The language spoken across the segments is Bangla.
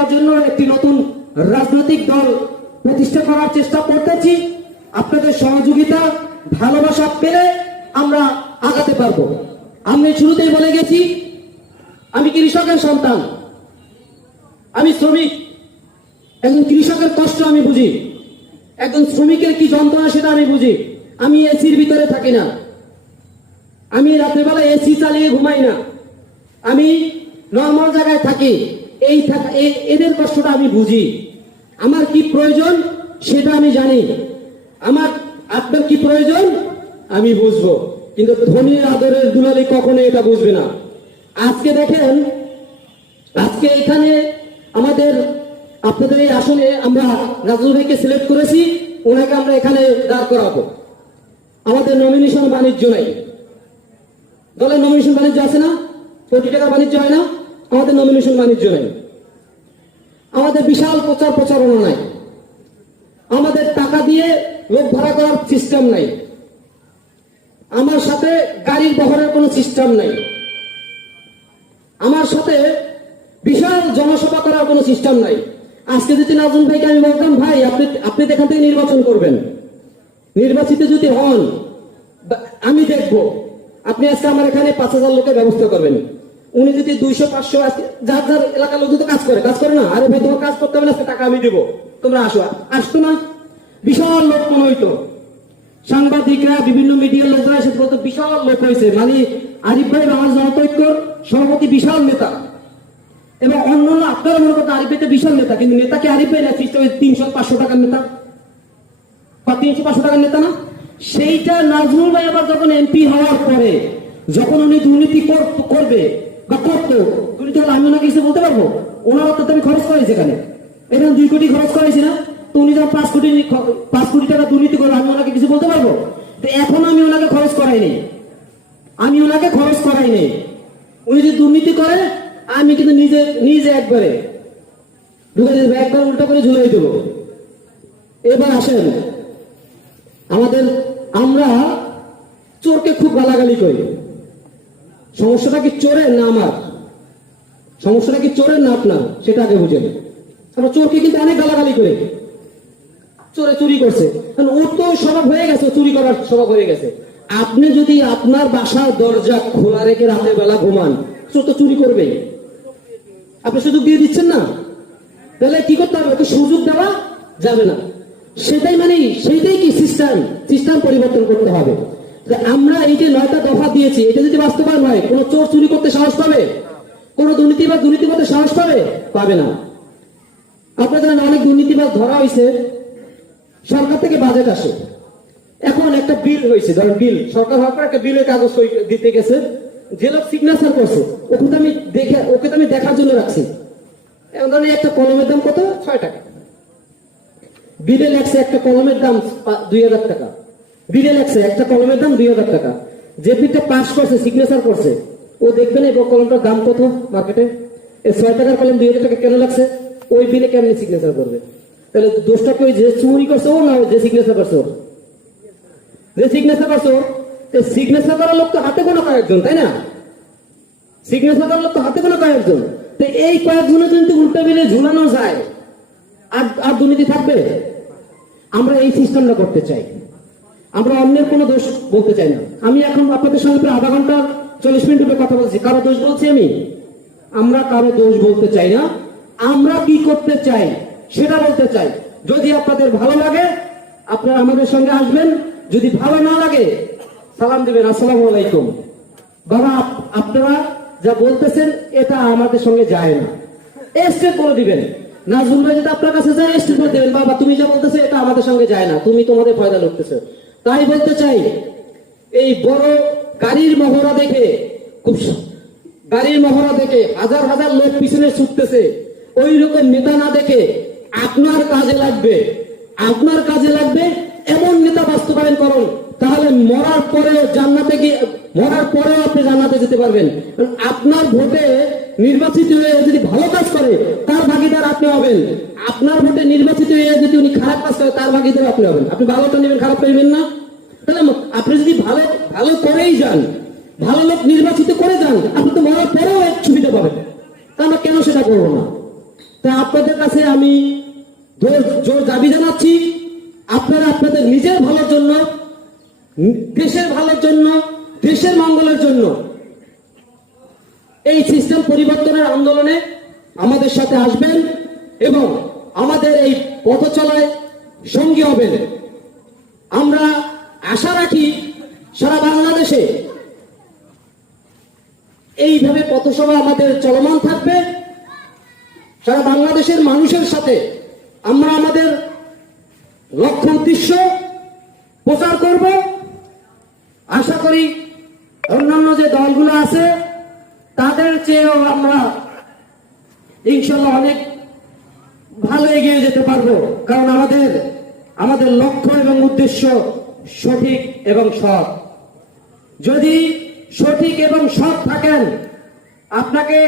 করার জন্য একটি নতুন রাজনৈতিক দল প্রতিষ্ঠা করার চেষ্টা করতেছি। আপনাদের সহযোগিতা, ভালোবাসা পেলে আমরা আগাতে পারব। আমি শুরুতেই বলে গেছি, আমি কৃষকের সন্তান। আমি শ্রমিক। একজন কৃষকের কষ্ট আমি বুঝি। একজন শ্রমিকের কি যন্ত্রণা সেটা আমি বুঝি। আমি এসির ভিতরে থাকি না। আমি রাত্রেবেলা এসি চালিয়ে ঘুমাই না। আমি নর্মাল জায়গায় থাকি। এই থাকা- এদের কষ্টটা আমি বুঝি। আমার কি প্রয়োজন সেটা আমি জানি। আমার, আপনার কি প্রয়োজন আমি বুঝব। কিন্তু ধনীর আদরের দুলালি কখনো এটা বুঝবে না। আজকে দেখেন, আজকে এখানে আমাদের, আপনাদের এই আসনে আমরা রাজু ভাইকে সিলেক্ট করেছি। ওনাকে আমরা এখানে দাঁড় করাবো। আমাদের নমিনেশন বাণিজ্য নাই। দলের নমিনেশন বাণিজ্য আছে না? কোটি টাকা বাণিজ্য হয় না? আমাদের নমিনেশন বাণিজ্য নাই। আমাদের বিশাল প্রচার প্রচারণা নাই। আমাদের টাকা দিয়ে লোক ভাড়া করার সিস্টেম নাই। আমার সাথে গাড়ির বহরের কোনো সিস্টেম নাই। আমার সাথে বিশাল জনসভা করার কোনো সিস্টেম নাই। আজকে যদি নাজুন ভাইকে আমি বলতাম, ভাই, আপনি আপনি এখান থেকে নির্বাচন করবেন। নির্বাচিত যদি হন আমি দেখব। আপনি আজকে আমার এখানে পাঁচ হাজার লোকের ব্যবস্থা করবেন। উনি যদি দুইশো, পাঁচশো আজকে যার যার এলাকার লোক যদি কাজ করে কাজ করে না, আরে ভাই, তোমার কাজ করতে হবে টাকা আমি দেবো। তোমরা আসো আসতো না। বিশাল লোক মনে হইতো। সাংবাদিকরা, বিভিন্ন মিডিয়ার লোকরা এসে বলতো, বিশাল লোক হয়েছে। মানে আরিফ ভাই বাংলাদেশ জনতৈক্যর সভাপতি বিশাল নেতা। এবং অন্যান্য আপনারা মনে করতে আরিফ ভাইটা বিশাল নেতা, কিন্তু নেতাকে আরিফ ভাই? না, সৃষ্ট তিনশো, পাঁচশো টাকার নেতা। বা তিনশো, পাঁচশো টাকার নেতা না? সেইটা নাজমুল ভাই আবার যখন এমপি হওয়ার পরে, যখন উনি দুর্নীতি করবে বা করতো দুর্নীতি হলে আমি ওনাকে কিছু বলতে পারব? ওনার অর্থাৎ আমি খরচ করাইছি এখানে। এখানে দুই কোটি খরচ করাইছি না? তো উনি যখন পাঁচ কোটি পাঁচ কোটি টাকা দুর্নীতি করবে, আমি ওনাকে কিছু বলতে পারব? তো এখন আমি ওনাকে খরচ করাইনি আমি ওনাকে খরচ করাইনি উনি যদি দুর্নীতি করে, আমি কিন্তু নিজে নিজে একবারে ঢুকে দেবো, একবার উল্টা করে ঝুলাই দেবো। এবার আসেন। আমাদের, আমরা চোরকে খুব গালাগালি করি। সমস্যাটা কি চোরের না আমার? সমস্যাটা কি চোরের না আপনার? সেটা আগে বুঝেন আমরা চোরকে কিন্তু অনেক গালাগালি করি। চোরে চুরি করছে। কারণ ওর তো স্বভাব হয়ে গেছে চুরি করার স্বভাব হয়ে গেছে। আপনি যদি আপনার বাসার দরজা খোলা রেখে রাতের বেলা ঘুমান, চোর তো চুরি করবে আপনি সুযোগ দিয়ে দিচ্ছেন না? তাহলে কি করতে হবে? ওকে সুযোগ দেওয়া যাবে না। সেটাই মানে সেইটাই কি সিস্টেম সিস্টেম পরিবর্তন করতে হবে। যে আমরা এই যে নয়টা দফা দিয়েছি, এটা যদি বাস্তবায়ন হয়, কোন চোর চুরি করতে সাহস পাবে? কোন দুর্নীতিবাদ দুর্নীতি করতে সাহস পাবে? পাবে না। আপনাদের অনেক দুর্নীতিবাদ ধরা হয়েছে, সরকার থেকে বাজেট আসে। এখন একটা বিল হয়েছে, ধরেন বিল, সরকার হওয়ার পর একটা বিলের কাগজ দিতে গেছে। যে লোক সিগনেচার করছে, ওকে তো আমি দেখে, ওকে তো আমি দেখার জন্য রাখছি। এখন ধরেন একটা কলমের দাম কত? ছয় টাকা। বিলে লেখছে একটা কলমের দাম দুই হাজার টাকা। বিলে লাগছে একটা কলমের দাম দুই হাজার টাকা। যে বিলটা পাস করছে সিগনেচার করছে, ও দেখবেন এই কলমটার দাম কত মার্কেটে এই ছয় টাকার কলম দুই হাজার টাকা কেন লাগছে? ওই বিলে কেমনি সিগনেচার করবে? তাহলে দোষটা কি ওই যে চুরি করছে ও না যে সিগনেচার করছে ওর যে সিগনেচার করছে ওর সিগনেচার করার লোক তো হাতে কোনো কয়েকজন, তাই না? সিগনেচার করার লোক তো হাতে কোনো কয়েকজন। তো এই কয়েকজনের যদি উল্টা বিলে ঝুলানো যায়। আর আর দুর্নীতি থাকবে? আমরা এই সিস্টেমটা করতে চাই। আমরা অন্যের কোনো দোষ বলতে চাই না। আমি এখন আপনাদের সঙ্গে প্রায় আধা ঘণ্টা চল্লিশ মিনিট ধরে কথা বলছি। কারও দোষ বলছি আমি? আমরা কারও দোষ বলতে চাই না। আমরা কি করতে চাই সেটা বলতে চাই। যদি আপনাদের ভালো লাগে, আপনারা আমাদের সঙ্গে আসবেন। যদি ভালো না লাগে, সালাম দিবেন। আসসালাম আলাইকুম। বাবা আপনারা যা বলতেছেন, এটা আমাদের সঙ্গে যায় না। স্টেপ করে দিবেন। নাজমুল যদি আপনার কাছে যায় স্টেপ করে দেবেন। বাবা, তুমি যা বলতেছো, এটা আমাদের সঙ্গে যায় না। তুমি তোমাদের ফয়দা লুটতেছো তাই বলতে চাই, এই বড় গাড়ির মহড়া দেখে, খুব গাড়ির মহড়া দেখে হাজার হাজার লোক পিছনে ছুটতেছে। ওই রকম নেতা না দেখে আপনার কাজে লাগবে, আপনার কাজে লাগবে এমন নেতা বাস্তবায়ন করুন, তাহলে মরার পরেও জান্নাতে গিয়ে, মরার পরেও আপনি জান্নাতে যেতে পারবেন। আপনার ভোটে নির্বাচিত হয়ে যদি ভালো কাজ করে, তার ভাগিদার আপনি হবেন। আপনার ভোটে নির্বাচিত হয়ে যদি উনি খারাপ কাজ করে, তার ভাগিদার আপনি হবেন। আপনি ভালোটা নেবেন, খারাপ নেবেন না। তাহলে আপনি যদি ভালো ভালো করেই যান, ভালো লোক নির্বাচিত করে যান, আপনি তো মরার পরেও এক সুবিধা পাবেন। তা আমরা কেন সেটা করব না? তা আপনাদের কাছে আমি জোর দাবি জানাচ্ছি, আপনারা আপনাদের নিজের ভালোর জন্য দেশের ভালোর জন্য, দেশের মঙ্গলের জন্য এই সিস্টেম পরিবর্তনের আন্দোলনে আমাদের সাথে আসবেন এবং আমাদের এই পথ চলায় সঙ্গী হবেন। আমরা আশা রাখি সারা বাংলাদেশে এইভাবে পথসভা আমাদের চলমান থাকবে। সারা বাংলাদেশের মানুষের সাথে আমরা আমাদের লক্ষ্য উদ্দেশ্য প্রচার করব। আশা করি অন্যান্য যে দলগুলো আছে তাদের চেয়েও আমরা ইনশাল্লাহ অনেক ভালো এগিয়ে যেতে পারব। কারণ আমাদের আমাদের লক্ষ্য এবং উদ্দেশ্য সঠিক এবং সৎ। যদি সঠিক এবং সৎ থাকেন, আপনাকে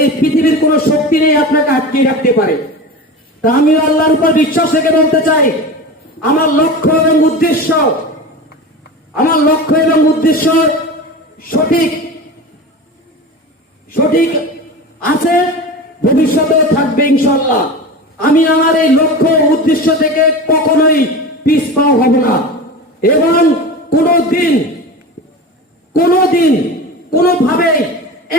এই পৃথিবীর কোনো শক্তি নেই আপনাকে আটকিয়ে রাখতে পারে। তা আমি আল্লাহর উপর বিশ্বাস রেখে বলতে চাই, আমার লক্ষ্য এবং উদ্দেশ্য, আমার লক্ষ্য এবং উদ্দেশ্য সঠিক সঠিক আছে, ভবিষ্যতে থাকবে ইনশাল্লাহ আমি আমার এই লক্ষ্য উদ্দেশ্য থেকে কখনোই পিস পাওয়া হব না। এবং কোনো দিন কোনো দিন কোনোভাবে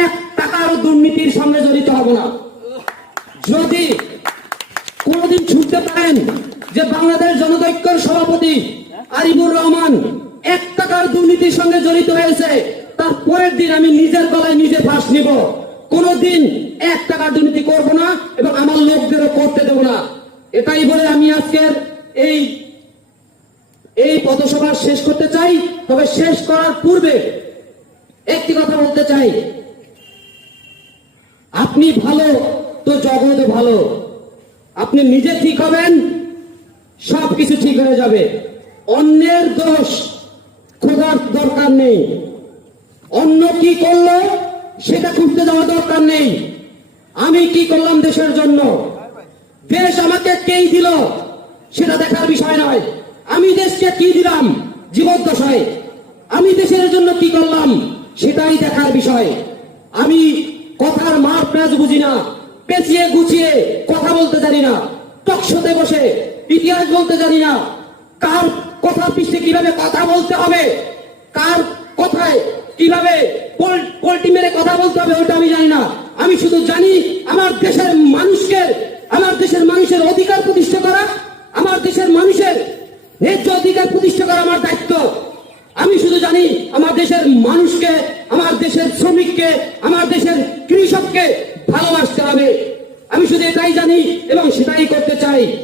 এক টাকার দুর্নীতির সঙ্গে জড়িত হব না। যদি কোনদিন ছুটতে পারেন যে বাংলাদেশ জনদৈক্যের সভাপতি আরিফুর রহমান এক টাকার দুর্নীতির সঙ্গে জড়িত হয়েছে তার পরের দিন আমি নিজের গলায় নিজে ফাঁস নিব। কোনদিন এক টাকার দুর্নীতি করব না এবং আমার লোকদেরও করতে দেব না। এটাই বলে আমি আজকের এই এই পথসভা শেষ করতে চাই। তবে শেষ করার পূর্বে একটি কথা বলতে চাই। আপনি ভালো তো জগৎ ভালো। আপনি নিজে ঠিক হবেন সব কিছু ঠিক হয়ে যাবে। অন্যের দোষ খোঁজার দরকার নেই। অন্য কি করল সেটা খুঁজতে যাওয়ার দরকার নেই। আমি কি করলাম দেশের জন্য? দেশ আমাকে কেই দিল? সেটা দেখার বিষয় নয়। আমি দেশকে কি দিলাম? জীবদ্দশায়। আমি দেশের জন্য কি করলাম? সেটাই দেখার বিষয়। আমি কথার মার প্যাঁচ বুঝি না। পেঁচিয়ে গুছিয়ে কথা বলতে জানি না। টকশোতে বসে ইতিহাস বলতে জানি না। কার কথা পিছিয়ে কীভাবে কথা বলতে হবে? কার কথায় কীভাবে পোল- পোল্টি মেরে কথা বলতে হবে ওটা আমি জানি না। আমি শুধু জানি আমার দেশের মানুষকে, আমার দেশের মানুষের অধিকার প্রতিষ্ঠা করা, আমার দেশের মানুষের ন্যায্য অধিকার প্রতিষ্ঠা করা আমার দায়িত্ব। আমি শুধু জানি আমার দেশের মানুষকে, আমার দেশের শ্রমিককে, আমার দেশের কৃষককে ভালোবাসতে হবে। আমি শুধু এটাই জানি এবং সেটাই করতে চাই।